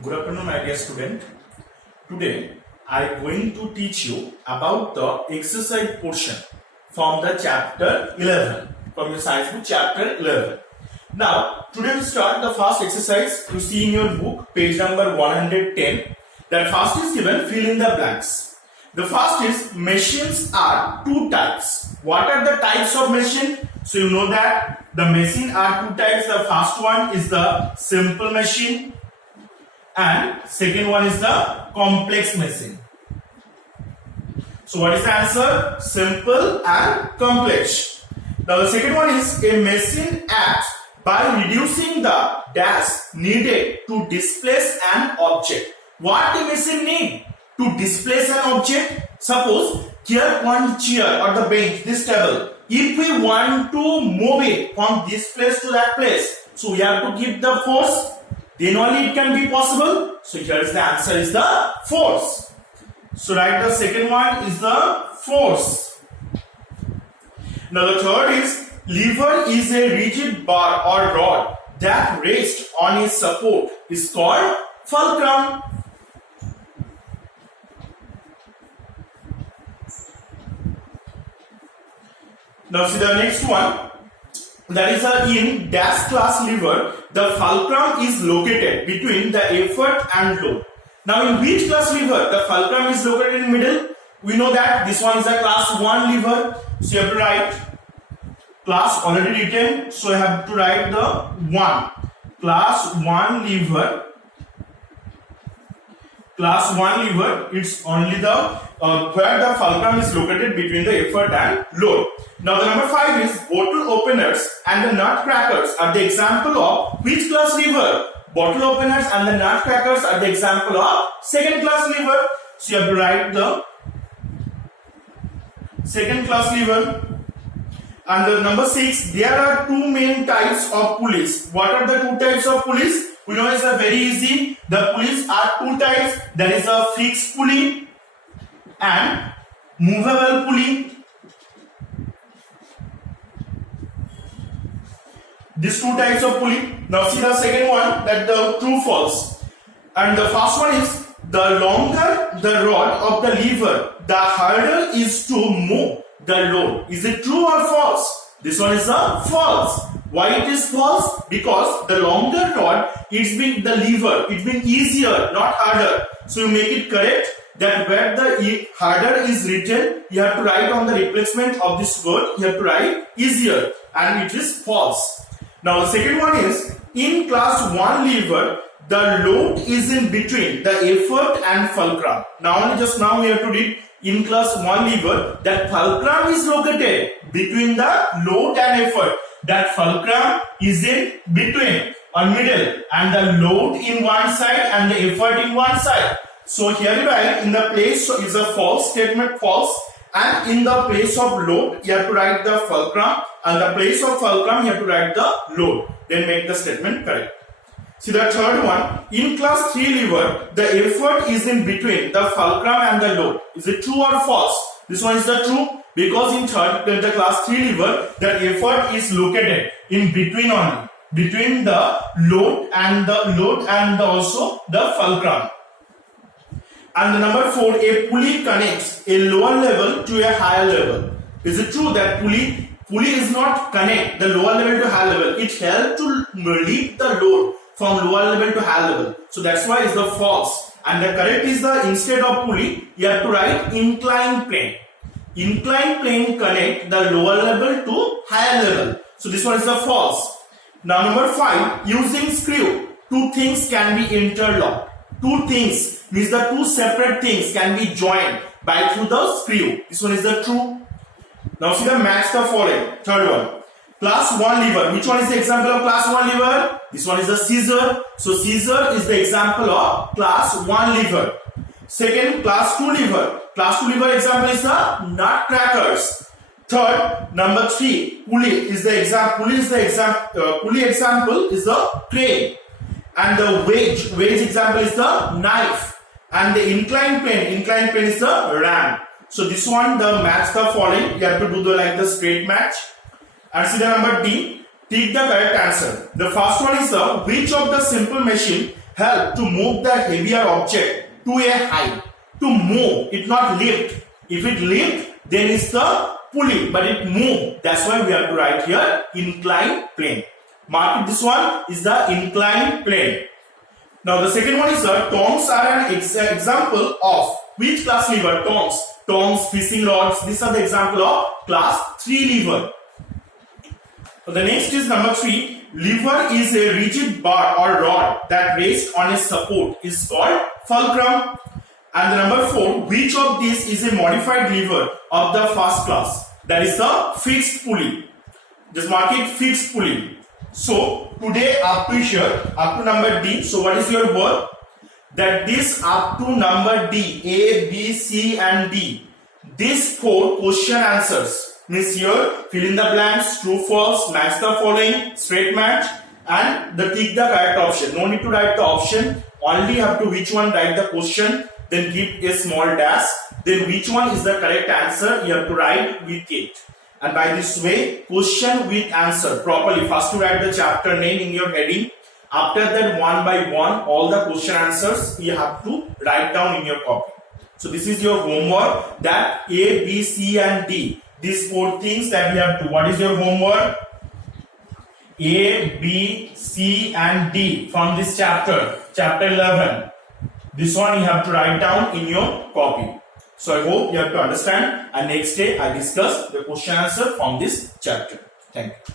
Good afternoon, my dear student. Today, I am going to teach you about the exercise portion from the chapter 11, from your science book chapter 11. Now, today we start the first exercise. You see in your book, page number 110. That first is given, fill in the blanks. The first is, machines are two types. What are the types of machine? So you know that the machine are two types. The first one is the simple machine and second one is the complex machine. So what is the answer? Simple and complex. Now the second one is, a machine acts by reducing the dash needed to displace an object. What the machine need to displace an object? Suppose here one chair or the bench, this table. If we want to move it from this place to that place, so we have to give the force. Then only it can be possible. So here is the answer is the force. So write the second one is the force. Now the third is, lever is a rigid bar or rod that rests on its support is called fulcrum. Now see the next one. That is in dash class lever, the fulcrum is located between the effort and load. Now in which class lever the fulcrum is located in middle? We know that this one is a class 1 lever. So you have to write class already written. So you have to write the 1. Class 1 lever. Class 1 lever, it's only the where the fulcrum is located between the effort and load. Now the number 5 is, bottle openers and the nut crackers are the example of which class lever? Bottle openers and the nut crackers are the example of second class lever. So you have to write the second class lever. And the number 6, there are two main types of pulleys. What are the two types of pulleys? We know it's very easy. The pulleys are two types. There is a fixed pulley and movable pulley. These two types of pulley. Now see the second one, that the true false. And the first one is, the longer the rod of the lever, the harder is to move the load. Is it true or false? This one is a false. Why it is false? Because the longer rod, it's been the lever, it's been easier, not harder. So you make it correct that where the harder is written, you have to write on the replacement of this word, you have to write easier, and it is false. Now the second one is, in class 1 lever, the load is in between the effort and fulcrum. Now only just now we have to read, in class 1 lever, that fulcrum is located between the load and effort. That fulcrum is in between or middle, and the load in one side and the effort in one side. So here you write, in the place is a false statement, false, and in the place of load you have to write the fulcrum, and the place of fulcrum you have to write the load. Then make the statement correct. See the third one, in class 3 lever, the effort is in between the fulcrum and the load. Is it true or false? This one is the true, because in the class 3 lever, the effort is located in between only, between the load and also the fulcrum. And the number 4, a pulley connects a lower level to a higher level. Is it true that pulley is not connect the lower level to higher level? It helps to lift the load from lower level to higher level. So that's why it's the false. And the correct is the, instead of pulley, you have to write inclined plane. Inclined plane connect the lower level to higher level. So this one is the false. Now number 5, using screw, two things can be interlocked. Two things means the two separate things can be joined by through the screw. This one is the true. Now see the match the following. Third one, class 1 lever. Which one is the example of class 1 lever? This one is the scissor. So scissor is the example of class 1 lever. Second, class 2 lever. Class 2 lever example is the nut crackers. Third, number 3, pulley is the example. Pulley example is the crane. And the wedge example is the knife. And the inclined plane is the ram. So this one, the match the following. You have to do the straight match. And see the number D. Take the correct answer. The first one is the, which of the simple machine help to move the heavier object to a height. To move, it not lift. If it lift, then it's the pulley, but it move. That's why we have to write here inclined plane. Mark it, this one is the inclined plane. Now the second one is the tongs are an example of which class lever? Tongs. Tongs, fishing rods, these are the example of class 3 lever. So the next is number 3. Lever is a rigid bar or rod that rests on a support is called fulcrum. And the number 4, which of these is a modified lever of the first class? That is the fixed pulley. Just mark it, fixed pulley. So today up to here, up to number D. So what is your work? That this up to number D, A, B, C and D, these 4 question answers. Means here, fill in the blanks, true, false, match the following, straight match, and the tick the correct option. No need to write the option, only have to which one write the question, then give a small dash, then which one is the correct answer, you have to write with it. And by this way, question with answer properly. First to write the chapter name in your heading. After that, one by one, all the question answers you have to write down in your copy. So this is your homework, that A, B, C and D. These 4 things that you have to. What is your homework? A, B, C and D from this chapter, chapter 11. This one you have to write down in your copy. So I hope you have to understand, and next day I discuss the question answer from this chapter. Thank you.